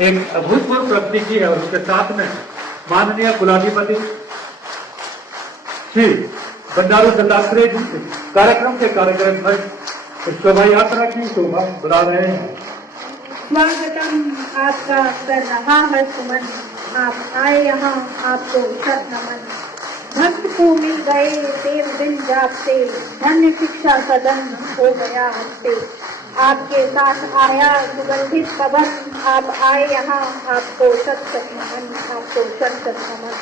एक अभूतपूर्व प्राप्ति की है और उसके साथ में माननीय कुलाधिपति श्री बंडारू दत्तात्रेय जी कार्यक्रम के कार्यक्रम में शोभा यात्रा की शोभा बुला रहे हैं। स्वागतम आपका कर रहा है सुमन, आप आए यहाँ आपको शत नमन। भक्त को मिल गए देव दिन जागते, धन्य शिक्षा सदन हो गया हंसते। आपके साथ आया सुगंधित पवन, आप आए यहाँ आपको शत शत नमन, आपको शत शत नमन।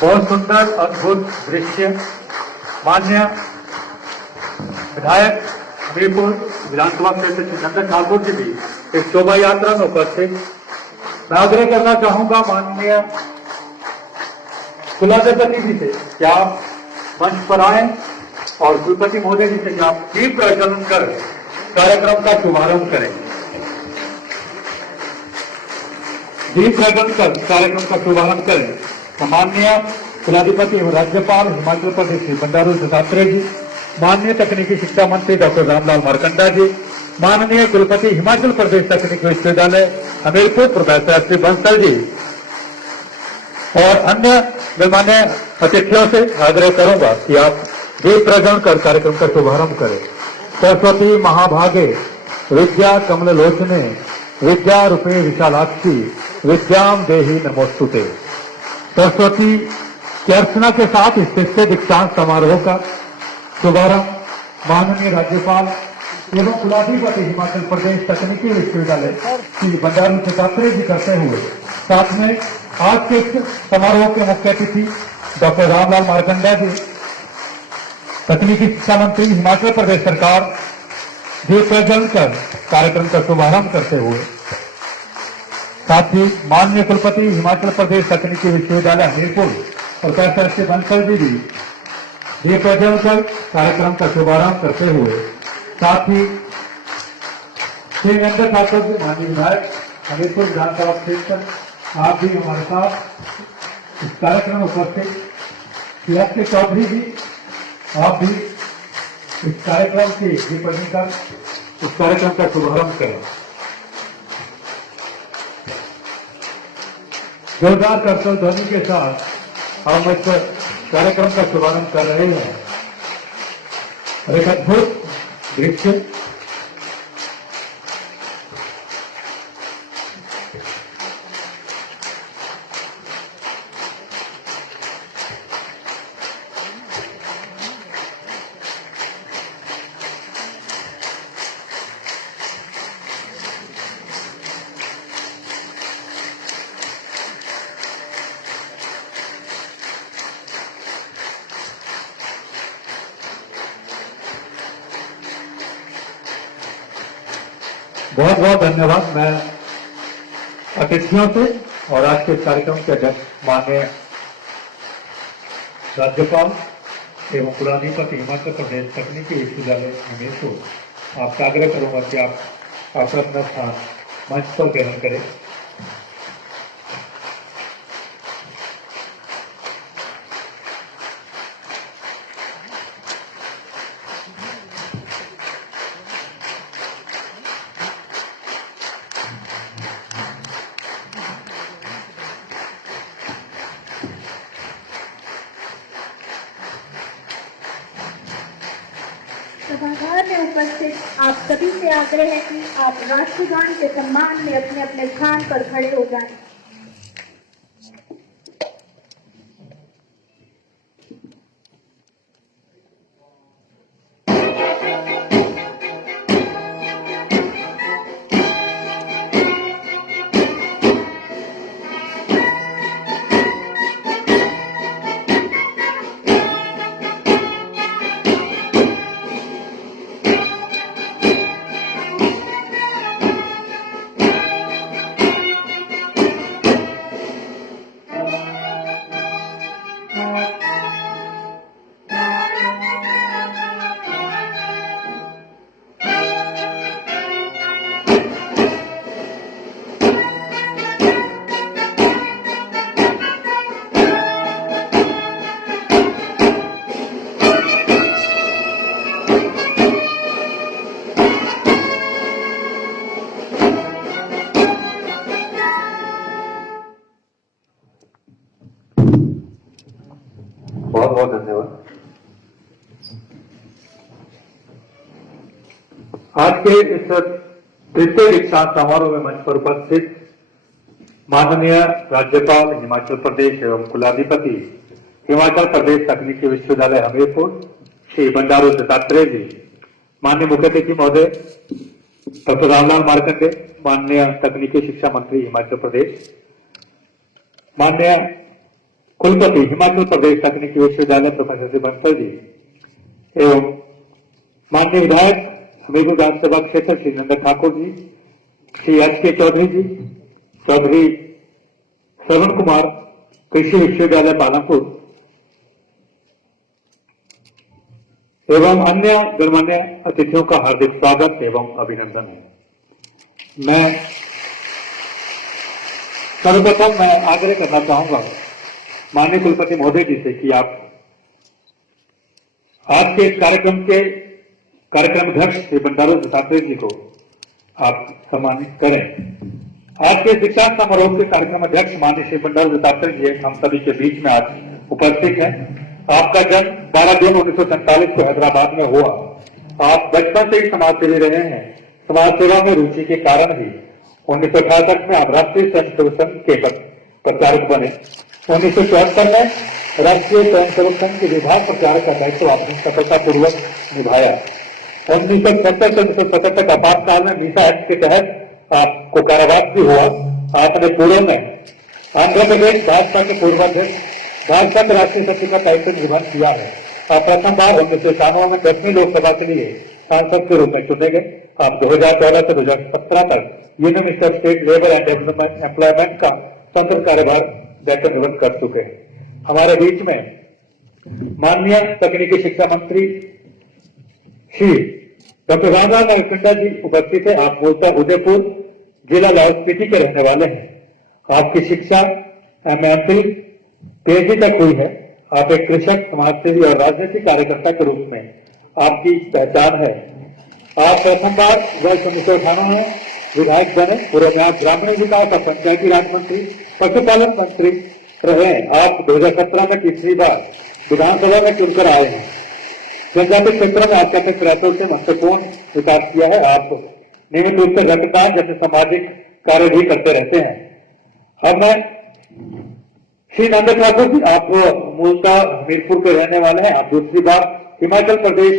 बहुत सुंदर अद्भुत दृश्य। माननीय विधायक हमीरपुर विधानसभा क्षेत्र श्री चंदन ठाकुर जी भी इस शोभा यात्रा में उपस्थित। मैं आग्रह करना चाहूंगा माननीय कुलाधिपति जी से कि आप मंच पर आए और कुलपति महोदय जी से कि आप दीप प्रज्वलन कर कार्यक्रम का शुभारंभ करें। दीप प्रज्वलन कर कार्यक्रम का शुभारंभ करें। माननीय कुलाधिपति एवं राज्यपाल हिमाचल प्रदेश श्री बंडारू दत्तात्रेय जी, माननीय तकनीकी शिक्षा मंत्री डॉक्टर रामलाल मारकंडा जी, माननीय कुलपति हिमाचल प्रदेश तकनीकी विश्वविद्यालय हमीरपुर प्रोफेसर श्री बंसल जी और अन्य गणमान्य अतिथियों से आग्रह करूंगा कि आप दीप प्रज्वलन कर कार्यक्रम का शुभारंभ करें। सरस्वती महाभागे विद्या कमल लोचने विद्या रूपे विशालाक्षी विद्याम देहि नमोस्तुते। सरस्वती की अर्चना के साथ इस शिष्य दीक्षांत समारोह का शुभारंभ माननीय राज्यपाल एवं कुलाधिपति हिमाचल प्रदेश तकनीकी विश्वविद्यालय श्री बंडारू दत्तात्रेय जी करते हुए, साथ में आज के समारोह के मुख्य अतिथि डॉक्टर रामलाल मारकंडा जी, तकनीकी शिक्षा मंत्री हिमाचल प्रदेश सरकार, दीप प्रज्वलन कर कार्यक्रम का शुभारंभ करते हुए, साथ ही माननीय कुलपति हिमाचल प्रदेश तकनीकी विश्वविद्यालय हमीरपुर प्रोफेसर श्री बंसल जी भी दीप प्रज्वलन कर कार्यक्रम का शुभारंभ करते हुए, साथ ही श्री नरेंद्र ठाकुर जी माननीय विधायक हमीरपुर विधानसभा क्षेत्र, आप भी हमारे साथ इस कार्यक्रम में उपस्थित। श्री चौधरी जी, आप भी इस कार्यक्रम की दीप प्रज्वलन कर इस कार्यक्रम का शुभारंभ करें। जोरदार करतल ध्वनि के साथ हम इस कार्यक्रम का शुभारंभ कर रहे हैं। एक अद्भुत दृश्य। बहुत बहुत धन्यवाद। मैं अतिथियों से और आज के कार्यक्रम के अध्यक्ष माननीय राज्यपाल एवं कुलाधिपति हिमाचल प्रदेश तकनीकी विश्वविद्यालय हमीरपुर आपसे आग्रह करूंगा कि आप अपना स्थान मंच पर ग्रहण करें। सभागार में उपस्थित आप सभी से आग्रह है कि आप राष्ट्रगान के सम्मान में अपने अपने स्थान पर खड़े हो जाएं। बहुत धन्यवाद। आज के इस तृतीय दीक्षांत समारोह में मंच पर उपस्थित माननीय राज्यपाल हिमाचल प्रदेश एवं कुलाधिपति हिमाचल प्रदेश तकनीकी विश्वविद्यालय हमीरपुर श्री बंडारू दत्तात्रेय जी, माननीय मुख्य अतिथि महोदय डॉक्टर रामलाल मार्कंडे, माननीय तकनीकी शिक्षा मंत्री हिमाचल प्रदेश, माननीय कुलपति हिमाचल प्रदेश तकनीकी विश्वविद्यालय प्रोफेसर श्री बंसल जी एवं माननीय विधायक हमीरपुर विधानसभा क्षेत्र श्री नंदन ठाकुर जी, श्री एच के चौधरी जी, चौधरी श्रवण कुमार, कृषि विश्वविद्यालय पालमपुर एवं अन्य गणमान्य अतिथियों का हार्दिक स्वागत एवं अभिनंदन है। मैं सर्वप्रथम आग्रह करना चाहूंगा माननीय कुलपति महोदय जी से कि आप आज के इस कार्यक्रम के कार्यक्रम अध्यक्ष श्री बंडारू दत्तात्रेय जी को आप सम्मानित करें। आज के दीक्षांत समारोह के कार्यक्रम अध्यक्ष माननीय श्री बंडारू दत्तात्रेय जी हम सभी के बीच में आज उपस्थित हैं। आपका जन्म 12 जून 1947 को हैदराबाद में हुआ। आप बचपन से ही समाज सेवी रहे हैं। समाज सेवा में रुचि के कारण ही 1968 में आप राष्ट्रीय स्वयंसेवक संघ के प्रचारक बने। 1974 में राष्ट्रीय स्वयंसेवक संघ के विभाग प्रचारक का दायित्व आपने सफलतापूर्वक निभाया। 1970 से 1975 तक आपातकाल में मीसा एक्ट के तहत आपको कारावास भी हुआ। आपने पूरे में आंध्र प्रदेश भाजपा के पूर्वाध्यक्ष भाजपा के राष्ट्रीय सचिव का दायित्व निर्वहन किया है। आप प्रथम बार 1991 में 10वीं लोकसभा के लिए सांसद के रूप में चुने गए। आप 2014 से 2017 तक union minister state labour and employment का स्वतंत्र कार्यभार दायित्व निर्वहन कर चुके हैं। हमारे बीच में माननीय तकनीकी शिक्षा मंत्री श्री डॉक्टर रामलाल मार्कंडे जी उपस्थित है। आप मूलतः उदयपुर जिला लाहौल स्पीति के रहने वाले हैं। आपकी शिक्षा MA PhD तक हुई है। आप एक कृषक, समाजसेवी और राजनीतिक कार्यकर्ता के रूप में आपकी पहचान है। आप प्रथम बार वर्ष 1998 में विधायक बने। पूर्व में आप ग्रामीण विकास और पंचायती राज मंत्री, पशुपालन मंत्री रहे। आप 2017 में तीसरी बार विधानसभा में चुनकर आए हैं। जनजातीय क्षेत्रों में आपने अपने प्रयासों से महत्वपूर्ण विकास किया है। आप नियमित रूप से रक्तदान जैसे सामाजिक कार्य भी करते रहते हैं। अब मैं श्री नंदन ठाकुर जी, आप मूलतः हमीरपुर के रहने वाले हैं। आप दूसरी बार हिमाचल प्रदेश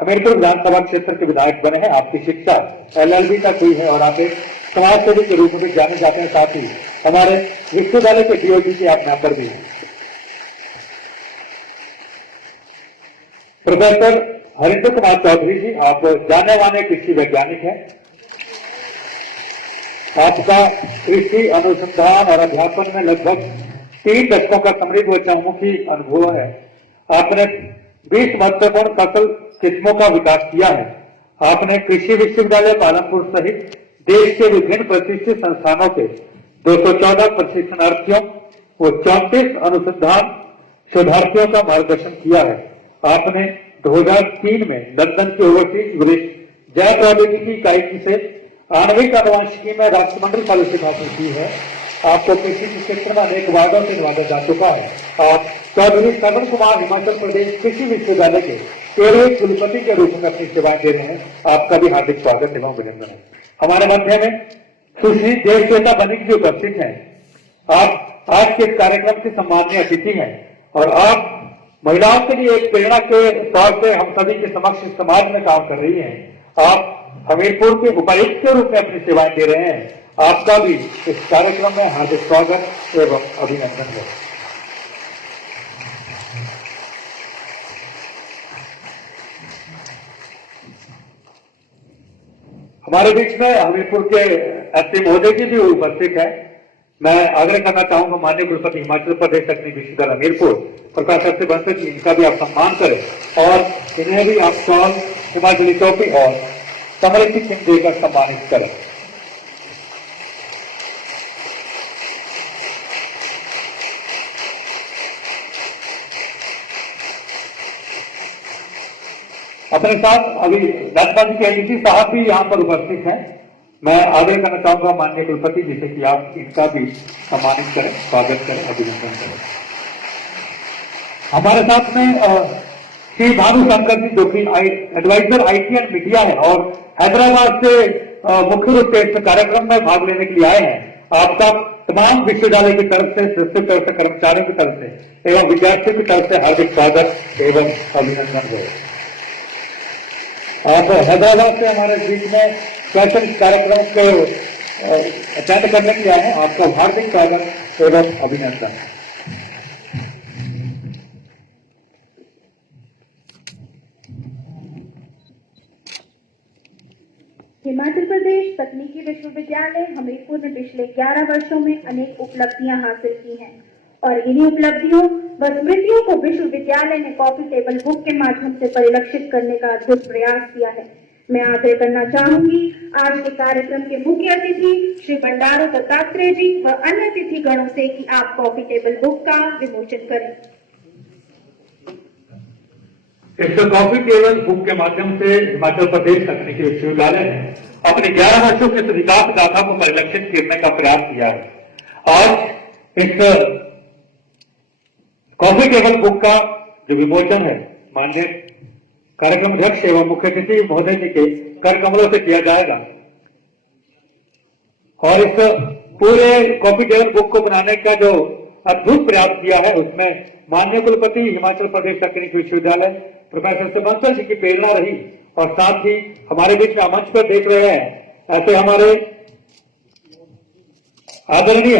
हमीरपुर विधानसभा क्षेत्र के विधायक बने हैं। आपकी शिक्षा LLB तक हुई है और आप एक समाज सेवी के रूप में जाने जाते हैं। साथ ही हमारे विश्वविद्यालय के DOG के आप नौकर भी हैं। प्रोफेसर हरिंदर कुमार चौधरी जी, आप जाने माने कृषि वैज्ञानिक हैं। आपका कृषि अनुसंधान और अध्यापन में लगभग 3 दशकों का समृद्ध व चहुमुखी अनुभव है। आपने 20 महत्वपूर्ण फसल किस्मों का विकास किया है। आपने कृषि विश्वविद्यालय पालमपुर सहित देश के विभिन्न प्रतिष्ठित संस्थानों के 214 प्रशिक्षणार्थियों व 34 अनुसंधान शोधार्थियों का मार्गदर्शन किया है। आपने 2003 में लंदन के ओवरसीज वरिष्ठ जैव प्रौद्योगिकी इकाई से आणविक आनुवंशिकी में राष्ट्रमंडल फेलोशिप हासिल की है। आपको कृषि के क्षेत्र में अनेक वादों से नवाजा जा चुका है। आप चौधरी श्रवण कुमार हिमाचल प्रदेश कृषि विश्वविद्यालय के 13वें कुलपति के रूप में अपनी सेवाएं दे रहे हैं। आपका भी हार्दिक स्वागत एवं अभिनंदन है। हमारे मध्य में सुश्री देवश्वेता बनिक जी उपस्थित हैं। आप आज के कार्यक्रम के सम्माननीय अतिथि हैं और आप महिलाओं के लिए एक प्रेरणा के तौर से हम सभी के समक्ष समाज में काम कर रही हैं। आप हमीरपुर के उपायुक्त के रूप में अपनी सेवाएं दे रहे हैं। आपका भी इस कार्यक्रम में हार्दिक स्वागत एवं अभिनंदन है। हमारे बीच में हमीरपुर के SP महोदय जी भी उपस्थित है। मैं आग्रह करना चाहूंगा माननीय कुलपति हिमाचल प्रदेश तकनीकी विश्वविद्यालय हमीरपुर प्रोफेसर श्री बंसल जी, इनका भी आप सम्मान करें और इन्हें भी आप शॉल, हिमाचली टोपी और समृद्धि चिन्ह देकर सम्मानित करें। अपने साथ अभी राज्यपाल के डीसी साहब भी यहाँ पर उपस्थित हैं। मैं आग्रह करना चाहूंगा माननीय कुलपति जी से कि आप इनका भी सम्मानित करें, स्वागत करें, अभिनंदन करें। हमारे साथ में श्री भानु शंकर जी, जो कि एडवाइजर IT एंड मीडिया है और हैदराबाद से मुख्य रूप से इस कार्यक्रम में भाग लेने के लिए आए हैं। आपका तमाम विश्वविद्यालय की तरफ से, संस्कृत तरफ से, कर्मचारियों की तरफ से एवं विद्यार्थियों की तरफ से हार्दिक स्वागत एवं अभिनंदन हो। आप हैदराबाद से हमारे बीच में स्पेशल कार्यक्रम को अटेंड करने के लिए आए हैं। आपका हार्दिक स्वागत एवं अभिनंदन। हिमाचल प्रदेश तकनीकी विश्वविद्यालय हमीरपुर ने पिछले 11 वर्षों में अनेक उपलब्धियां हासिल की हैं और इन्हीं उपलब्धियों व स्मृतियों को विश्वविद्यालय ने कॉफी टेबल बुक के माध्यम से परिलक्षित करने का अद्भुत प्रयास किया है। मैं आग्रह करना चाहूंगी आज के कार्यक्रम के मुख्य अतिथि श्री बंडारू दत्तात्रेय जी व अन्य अतिथि गणों से कि आप कॉफी टेबल बुक का विमोचन करें। इस कॉफी टेबल बुक के माध्यम से हिमाचल प्रदेश तकनीकी विश्वविद्यालय ने अपने 11 वर्षों के विकास गाथा को परिलक्षित करने का प्रयास किया है। आज इस कॉफी टेबल बुक का जो विमोचन है माननीय कार्यक्रम अध्यक्ष एवं मुख्य अतिथि महोदय जी के कर कमलों से किया जाएगा और इस पूरे कॉफी टेबल बुक को बनाने का जो अद्भुत प्रयास किया है उसमें माननीय कुलपति हिमाचल प्रदेश तकनीकी विश्वविद्यालय प्रोफेसर सुबंसल जी की प्रेरणा रही और साथ ही हमारे बीच में मंच पर देख रहे हैं ऐसे हमारे आदरणीय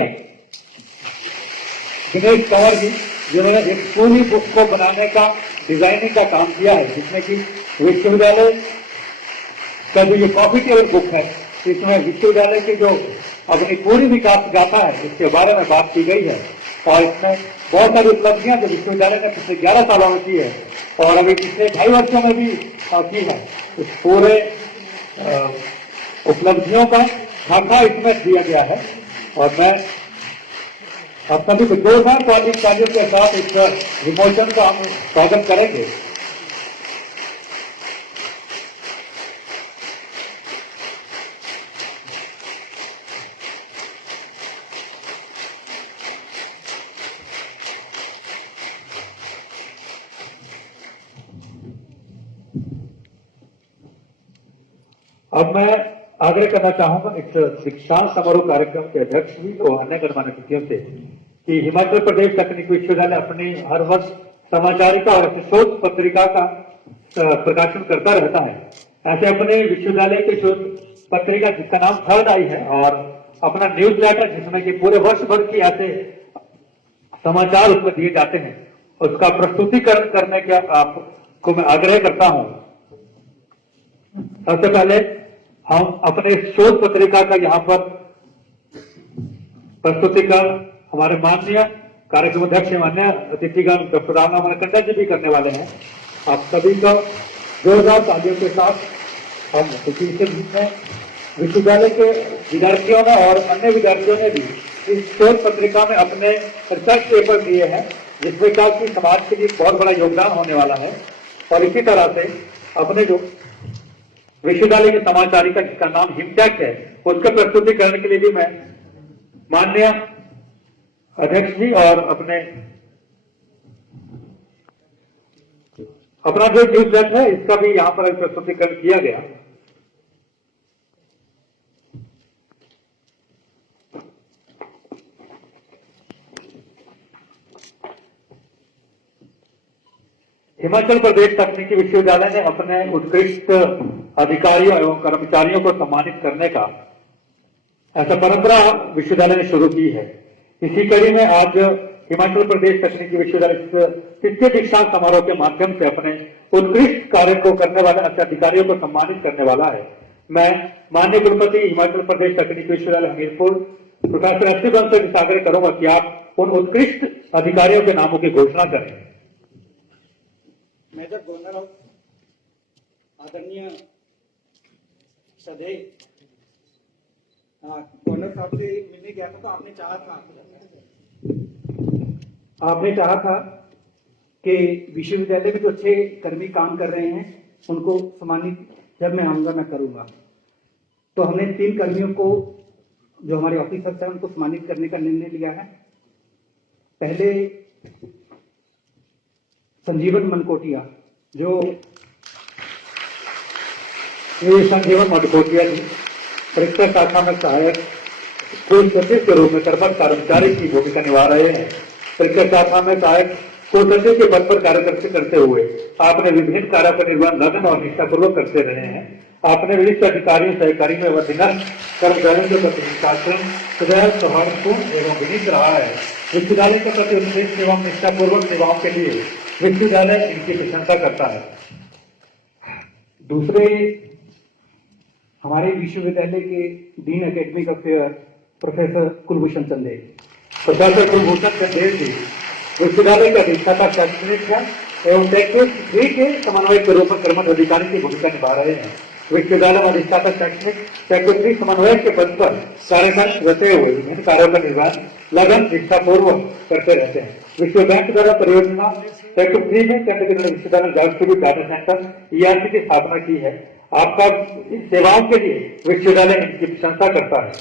दिनेश कंवर जी, जिन्होंने इस पूरी बुक को बनाने का डिजाइनिंग का काम किया है, जिसमें कि विश्वविद्यालय का जो ये कॉफी टेबल बुक है इसमें विश्वविद्यालय की जो अपनी पूरी विकास गाथा है इसके बारे में बात की गई है और इसमें बहुत सारी उपलब्धियां जो विश्वविद्यालय ने पिछले 11 सालों में की है और अभी पिछले 2.5 वर्षों में भी की है। इस पूरे उपलब्धियों का खाका इसमें दिया गया है और मैं आप सभी को जोरदार तालियों के साथ इस विमोचन का हम स्वागत करेंगे। अब मैं आग्रह करना चाहूंगा इस दीक्षांत समारोह कार्यक्रम के अध्यक्ष भी और अन्य गणमान्य अतिथियों से कि हिमाचल प्रदेश तकनीकी विश्वविद्यालय अपनी हर वर्ष समाचारिका और शोध पत्रिका का प्रकाशन करता रहता है। ऐसे अपने विश्वविद्यालय की शोध पत्रिका जिसका नाम थर्ड आई है और अपना न्यूज लेटर जिसमें कि पूरे वर्ष भर की ऐसे समाचार उसमें दिए जाते हैं उसका प्रस्तुतिकरण करने के आपको मैं आग्रह करता हूं। सबसे पहले हम अपने शोध पत्रिका का यहाँ पर प्रस्तुतिकरण हमारे माननीय कार्यक्रम अध्यक्ष माननीय अतिथिगण डॉक्टर रामनाथ मनकंडा जी भी करने वाले हैं। आप सभी का जोरदार तालियों के साथ हम विश्वविद्यालय के विद्यार्थियों ने और अन्य विद्यार्थियों ने भी इस शोध पत्रिका में अपने रिसर्च पेपर दिए हैं जिसमें काफी समाज के लिए बहुत बड़ा योगदान होने वाला है और इसी तरह से अपने जो विश्वविद्यालय की समाचारिका जिसका नाम हिमटेक है उसके प्रस्तुतिकरण के लिए भी मैं माननीय अध्यक्ष जी और अपना जो न्यूज लेटर है इसका भी यहां पर प्रस्तुतिकरण किया गया। हिमाचल प्रदेश तकनीकी विश्वविद्यालय ने अपने उत्कृष्ट अधिकारियों एवं कर्मचारियों को सम्मानित करने का ऐसा परंपरा विश्वविद्यालय ने शुरू की है। इसी कड़ी में आज हिमाचल प्रदेश तकनीकी विश्वविद्यालय तृतीय दीक्षांत समारोह के माध्यम से अपने उत्कृष्ट कार्य को करने वाले अच्छे अधिकारियों को सम्मानित करने वाला है। मैं माननीय कुलपति हिमाचल प्रदेश तकनीकी विश्वविद्यालय Hamirpur professor S C Bansal से आग्रह करूंगा कि आप उन उत्कृष्ट अधिकारियों के नामों की घोषणा करें। मेजर गवर्नर ऑफ आदरणीय सदैव गवर्नर साहब से मिलने गया था तो आपने चाहा था कि विश्वविद्यालय में जो अच्छे कर्मी काम कर रहे हैं उनको सम्मानित जब मैं आऊंगा मैं करूंगा। तो हमने 3 कर्मियों को जो हमारे ऑफिसर्स हैं उनको सम्मानित करने का निर्णय लिया है। पहले संजीवन मनकोटिया जो ये संजीवन मधुकोटिया जी परीक्षा शाखा में सहायक कुल सचिव के रूप में कर्मठ कर्मचारी की भूमिका निभा रहे हैं। परीक्षा शाखा में सहायक कुल सचिव के पद पर कार्य करते हुए आपने विभिन्न कार्यों का निर्वहन लगन और निष्ठापूर्वक करते रहे हैं। आपने वरिष्ठ अधिकारियों सहकारियों एवं अधीनस्थ कर्मचारियों के प्रति शासन सदैव सौहार्दपूर्ण एवं विनीत रहा है। विश्वविद्यालय के प्रति उत्कृष्ट एवं निष्ठापूर्वक सेवाओं के लिए विश्वविद्यालय इनकी प्रशंसा करता है। दूसरे हमारे विश्वविद्यालय के dean academic affair professor Kulbhushan Chandel. Professor Kulbhushan Chandel ji विश्वविद्यालय के अधिष्ठाता शैक्षणिक है एवं सेक्टर 3 के समन्वयक के रूप में कर्मठ अधिकारी की भूमिका निभा रहे हैं। विश्वविद्यालय में अधिष्ठाता शैक्षणिक सेक्टर 3 समन्वयक के पद पर कार्यकाल रहते हुए विभिन्न कार्यों का निर्वहन लगन निष्ठापूर्वक करते रहते हैं। विश्व बैंक द्वारा परियोजना सेक्टर 3 में केंद्रीय विश्वविद्यालय जागरूक डाटा सेंटर ERC की स्थापना की है। आपका इन सेवाओं के लिए विश्वविद्यालय इनकी प्रशंसा करता है।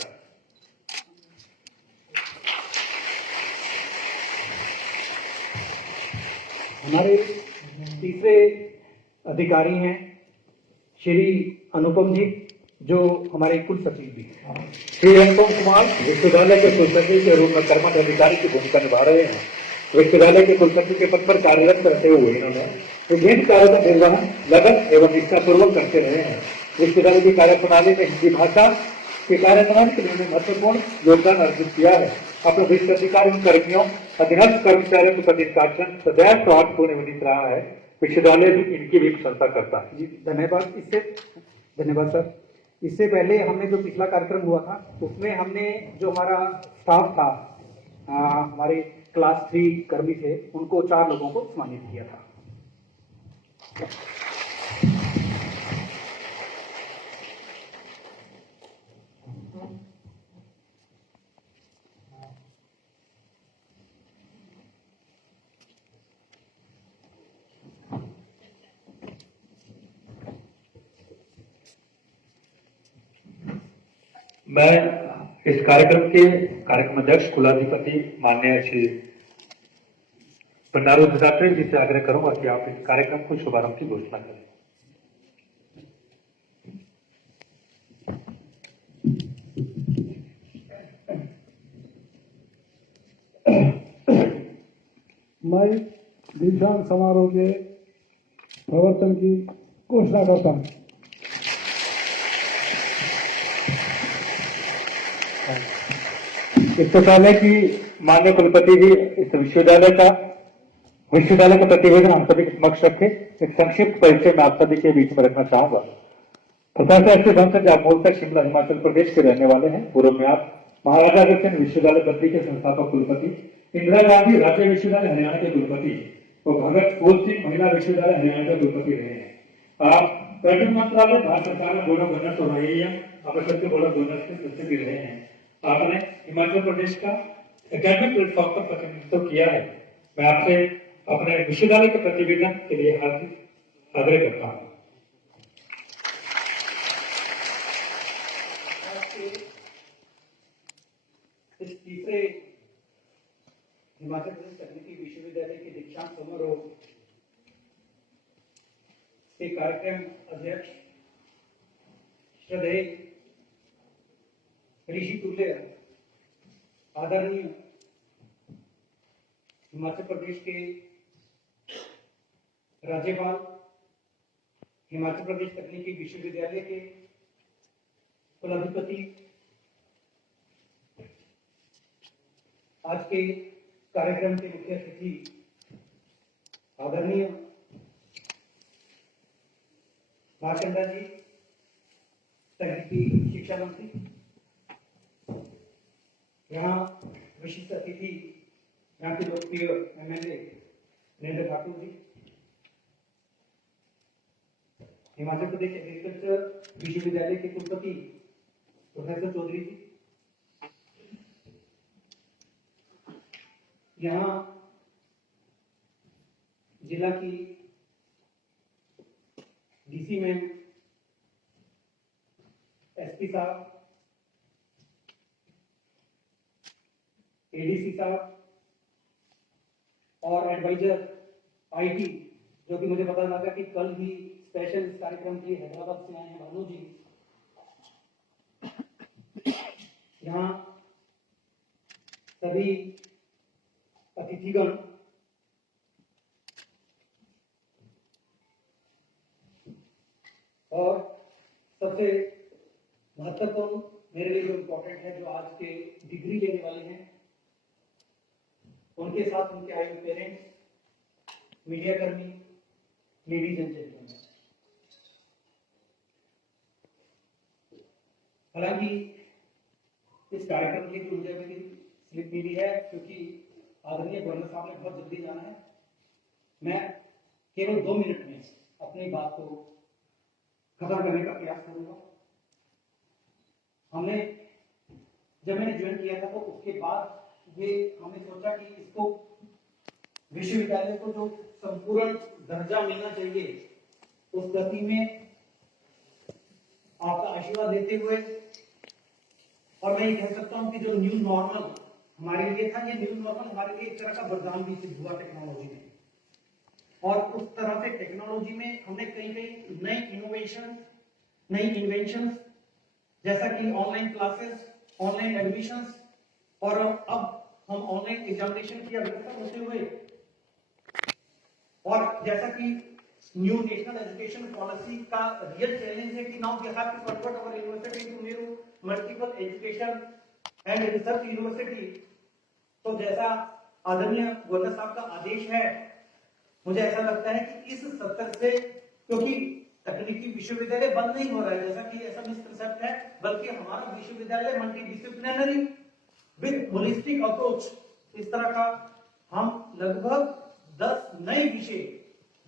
हमारे तीसरे अधिकारी हैं श्री अनुपम जी जो हमारे कुल सचिव भी हैं। श्री अनुपम कुमार विश्वविद्यालय के कुलसचिव के रूप में कर्मठ अधिकारी की भूमिका निभा रहे हैं। विश्वविद्यालय के कुलसचिव के पद पर कार्यरत रहते हुए इन्होंने विभिन्न कार्यों का निर्वहन लगन एवं निष्ठापूर्वक करते रहे हैं। विश्वविद्यालय की कार्यप्रणाली में हिंदी भाषा के कार्यान्वयन के लिए महत्वपूर्ण योगदान अर्जित किया है। अपने वरिष्ठ अधिकारियों कर्मियों अधीनस्थ कर्मचारियों के प्रति शासन सदैव सौहार्दपूर्ण विनीत रहा है। विश्वविद्यालय भी इनकी भी प्रशंसा करता है। जी धन्यवाद सर। इससे पहले हमने जो पिछला कार्यक्रम हुआ था उसमें हमने जो हमारा स्टाफ था हमारे क्लास 3 कर्मी थे उनको 4 लोगों को सम्मानित किया था। मैं इस कार्यक्रम के कार्यक्रम अध्यक्ष कुलाधिपति माननीय श्री बंडारू दत्तात्रेय जी से आग्रह करूंगा कि आप इस कार्यक्रम को शुभारंभ की घोषणा करें। मैं दीक्षांत समारोह के प्रवर्तन की घोषणा करता हूं। इससे पहले कि माननीय कुलपति जी इस विश्वविद्यालय का प्रतिवेदन हम सभी के समक्ष रखे, एक संक्षिप्त परिचय में आप सभी के बीच में रखना चाहूंगा। प्रोफेसर एस बंसल आप मूलतः शिमला हिमाचल प्रदेश के रहने वाले हैं। पूर्व में आप महाराजा अग्रसेन विश्वविद्यालय बद्री के संस्थापक कुलपति, इंदिरा गांधी राज्य विश्वविद्यालय हरियाणा के कुलपति और भगत फूल सिंह महिला विश्वविद्यालय हरियाणा के कुलपति रहे हैं। आप पर्यटन मंत्रालय भारत सरकार में बोर्ड ऑफ गवर्नर्स और रहे हैं। आप के बोर्ड ऑफ गवर्नर्स के सदस्य भी रहे हैं। आपने हिमाचल प्रदेश का एकेडमिक प्लेटफॉर्म पर प्रतिनिधित्व किया है। मैं आपसे अपने विश्वविद्यालय के प्रतिवेदन के लिए हार्दिक आग्रह करता हूँ। इस तीसरे हिमाचल प्रदेश तकनीकी विश्वविद्यालय के दीक्षांत समारोह के कार्यक्रम अध्यक्ष श्रद्धेय ऋषि तुल्य आदरणीय हिमाचल प्रदेश के राज्यपाल, हिमाचल प्रदेश तकनीकी विश्वविद्यालय के कुलाधिपति, आज के कार्यक्रम के मुख्य अतिथि आदरणीय मार्कंडा जी, तकनीकी शिक्षा मंत्री, यहाँ विशिष्ट अतिथि यहाँ के लोकप्रिय MLA नरेंद्र ठाकुर जी, हिमाचल प्रदेश एग्रीकल्चर विश्वविद्यालय के कुलपति प्रोफेसर चौधरी जी, यहाँ जिला की DC मैम, SP साहब, ADC साहब और एडवाइजर आईटी, जो कि मुझे पता लगा कि कल ही स्पेशल इस कार्यक्रम के लिए हैदराबाद से आए हैं भानु जी। यहाँ सभी अतिथिगण और सबसे महत्वपूर्ण मेरे लिए जो इम्पोर्टेंट है, जो आज के डिग्री लेने वाले हैं, उनके साथ उनके आयु पेरेंट्स, मीडिया कर्मी, लेडीज एंड जेंटलमैन। हालांकि इस कार्यक्रम के लिए मुझे अभी स्लिप मिली है, क्योंकि आदरणीय गवर्नर साहब ने बहुत जल्दी जाना है। मैं केवल 2 मिनट में अपनी बात को खत्म करने का प्रयास करूंगा। जब मैंने ज्वाइन किया था तो उसके बाद ये हमने सोचा कि इसको विश्वविद्यालय को जो संपूर्ण दर्जा मिलना चाहिए, उस गति में आपका आशीर्वाद देते हुए, और मैं ये कह सकता हूं कि जो न्यू नॉर्मल हमारे लिए था, ये न्यू नॉर्मल हमारे लिए एक तरह का वरदान भी सिद्ध हुआ टेक्नोलॉजी में। और उस तरह से टेक्नोलॉजी में हमने कई नई इनोवेशन, नई इन्वेंशन, जैसा कि ऑनलाइन क्लासेस, ऑनलाइन एडमिशंस, और अब हम ऑनलाइन एग्जामिनेशन की व्यवस्था होते हुए, और जैसा कि न्यू नेशनल एजुकेशन पॉलिसी का रियल चैलेंज है कि now we have to convert our university into new multiple education and research university. तो जैसा आदरणीय गवर्नर साहब का आदेश है, मुझे ऐसा लगता है कि इस सत्र से, क्योंकि तकनीकी विश्वविद्यालय बंद नहीं हो रहा है जैसा कि ऐसा मिसकंसेप्ट है, बल्कि हमारा विश्वविद्यालय मल्टीडिसिप्लिनरी विद होलिस्टिक अप्रोच, इस तरह का हम लगभग 10 नए विषय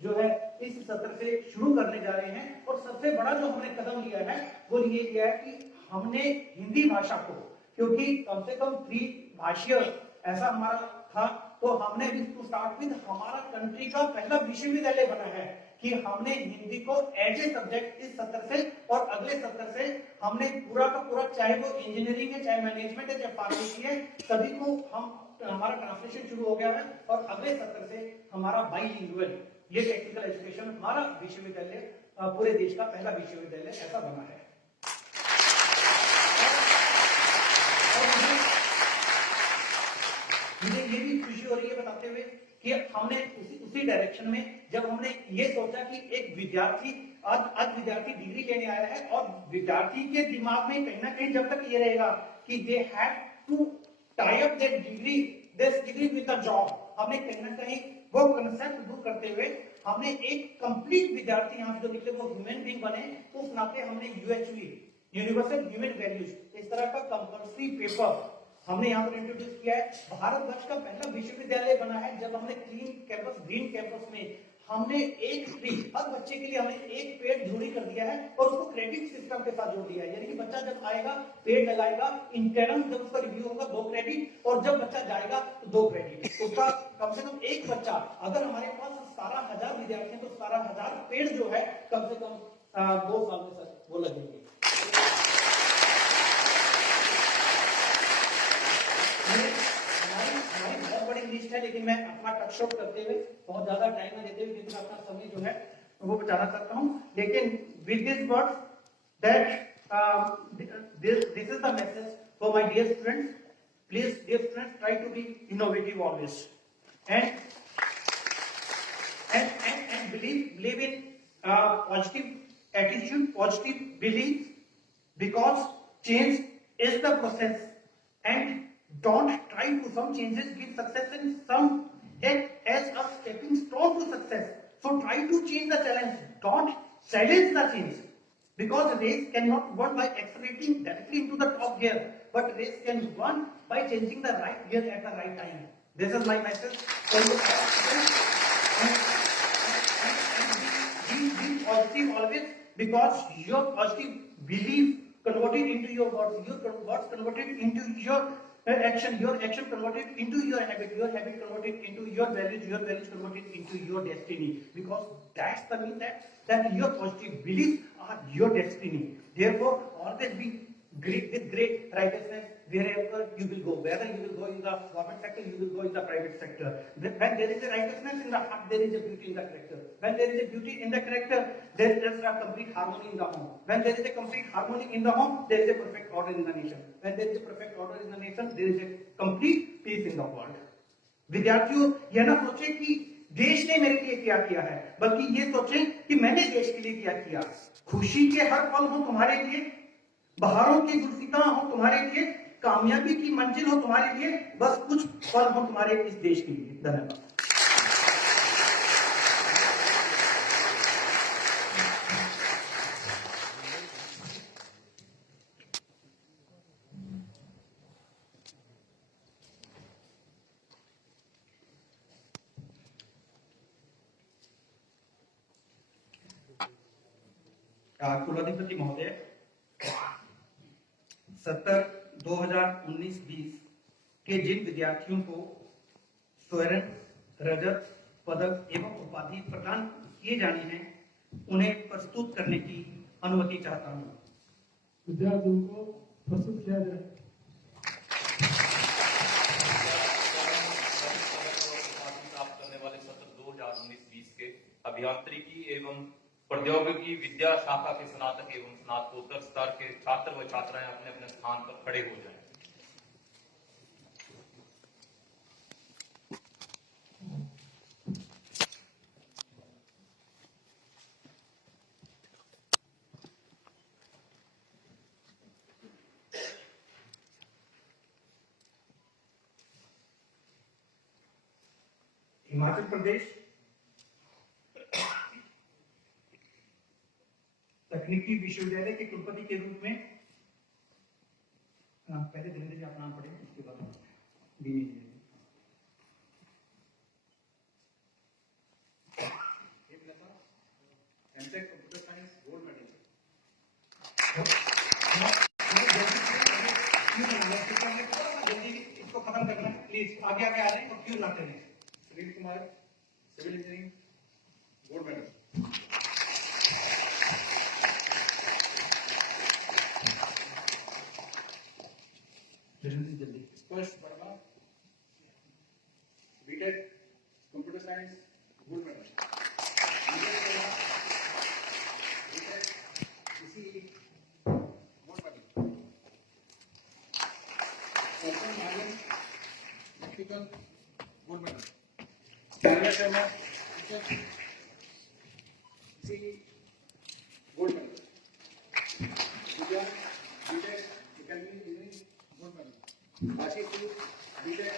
जो है इस सत्र से शुरू करने जा रहे हैं। और सबसे बड़ा जो हमने कदम लिया है वो ये लिया है कि हमने हिंदी भाषा को, क्योंकि कम से कम 3 भाषीय ऐसा हमारा था, तो हमने इसको स्टार्ट विद हमारा कंट्री का पहला विश्वविद्यालय बना है कि हमने हिंदी को एज ए सब्जेक्ट इस सत्र से और अगले सत्र से हमने पूरा का पूरा, चाहे वो इंजीनियरिंग है, चाहे मैनेजमेंट है, चाहे फार्मेसी है, सभी को हमारा ट्रांसलेशन शुरू हो गया है। और अगले सत्र से हमारा बाइलिंगुअल, ये टेक्निकल एजुकेशन हमारा विश्वविद्यालय पूरे देश का पहला विश्वविद्यालय ऐसा बना है। मुझे ये भी खुशी हो रही है बताते हुए कि हमने उसी डायरेक्शन में, जब हमने ये सोचा कि एक विद्यार्थी आज विद्यार्थी डिग्री लेने आया है, और विद्यार्थी के दिमाग में कहीं ना कहीं जब तक ये रहेगा कि they have to tie up that degree with the job, हमने कहीं ना कहीं वो कंसेप्ट दूर करते हुए हमने एक कंप्लीट विद्यार्थी यहाँ से जो निकले वो ह्यूमन बीइंग बने, उस नाते हमने यूएचवी, यूनिवर्सल ह्यूमन वैल्यूज, इस तरह का कंपल्सरी पेपर हमने यहाँ पर इंट्रोड्यूस किया है। भारतवर्ष का पहला विश्वविद्यालय बना है जब हमने क्लीन कैंपस, ग्रीन कैंपस में हमने एक ट्री, हर बच्चे के लिए हमने एक पेड़ जरूरी कर दिया है और उसको क्रेडिट सिस्टम के साथ जोड़ दिया है। यानी कि बच्चा जब आएगा पेड़ लगाएगा, इंटर्न जब उसका रिव्यू होगा 2 क्रेडिट, और जब बच्चा जाएगा तो 2 क्रेडिट, उसका कम से कम एक बच्चा, अगर हमारे पास 17,000 विद्यार्थी हैं तो 17,000 पेड़ जो है कम से कम 2 साल में सर वो लगेंगे। हमारी बहुत बड़ी लिस्ट है, लेकिन मैं अपना कट शॉर्ट करते हुए, बहुत ज्यादा टाइम में देते हुए, क्योंकि अपना समय जो है वो बचाना चाहता हूं। लेकिन with this words that this is the message for my dear students. Please dear students, try to be innovative always and believe in positive attitude, positive belief, because change is the process, and don't try to some changes give success and some act as a stepping stone to success. So try to change the challenge, don't challenge the change, because race cannot won by accelerating directly into the top gear, but race can won by changing the right gear at the right time. This is my message for you all. And be positive always, because your positive belief converted into your words, your words converted into your action, your action converted into your habit converted into your values converted into your destiny, because that's the mean that your positive beliefs are your destiny. Therefore always be great with great righteousness. wherever you will go, whether you will go in the government sector, you will go in the private sector. When there is a righteousness in the heart, there is a beauty in the character. When there is a beauty in the character, there is a complete harmony in the home. When there is a complete harmony in the home, there is a perfect order in the nation. When there is a perfect order in the nation, there is a complete peace in the world. विद्यार्थियों, यह ना सोचे कि देश ने मेरे लिए क्या किया है, बल्कि ये सोचें कि मैंने देश के लिए क्या किया। खुशी के हर पल हो तुम्हारे लिए, बहारों की गुलसितां हो तुम्हारे लिए, कामयाबी की मंजिल हो तुम्हारे लिए, बस कुछ पल हो तुम्हारे इस देश के लिए। धन्यवाद। कुलाधिपति महोदय, 2019-20 के जिन विद्यार्थियों को स्वर्ण, रजत पदक एवं उपाधि प्रदान किए जाने हैं, उन्हें प्रस्तुत करने की अनुमति चाहता हूं। विद्यार्थियों को प्रस्तुत किया जाए। प्राप्त करने वाले सत्र 2019-20 के अभियांत्रिकी एवं प्रौद्योगिकी विद्या शाखा के स्नातक एवं स्नातकोत्तर स्तर के छात्र व छात्राएं अपने अपने स्थान पर खड़े हो जाएं। हिमाचल प्रदेश तकनीकी विश्वविद्यालय के कुलपति के रूप में पहले धीरे धीरे आप नाम पढ़ेंगे, उसके बाद Bini ji. MTech computer science gold medal. जल्दी इसको खत्म करना है प्लीज, आगे आगे आ जाए और क्यों लाते हैं। Sunil Kumar civil engineering gold medal. जल्दी Sparsh Verma BTech computer science gold medal. Technical gold medal. Sharma gold medal. Vidya BTech economic engineering gold medal. Ashish BTech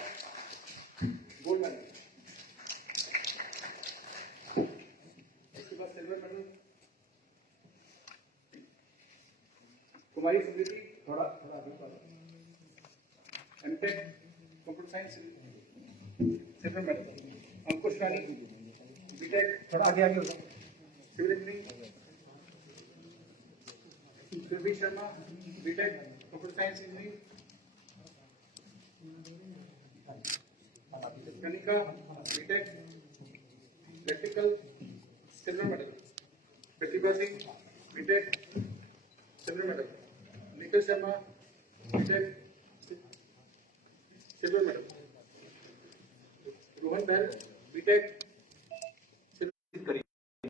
gold medal. इसके बाद सिल्वर मेडल कुमारी स्मृति थोड़ा थोड़ा आगे बढ़ो। MTech computer science silver medal. Ankush Rani BTech थोड़ा आगे आगे हो जाओ। Civil engineering. Surbhi Sharma BTech computer science engineering. Kanika BTech electrical silver medal. Pratibha Singh BTech silver medal. Nikhil Sharma BTech silver medal. Rohan Dhar BTech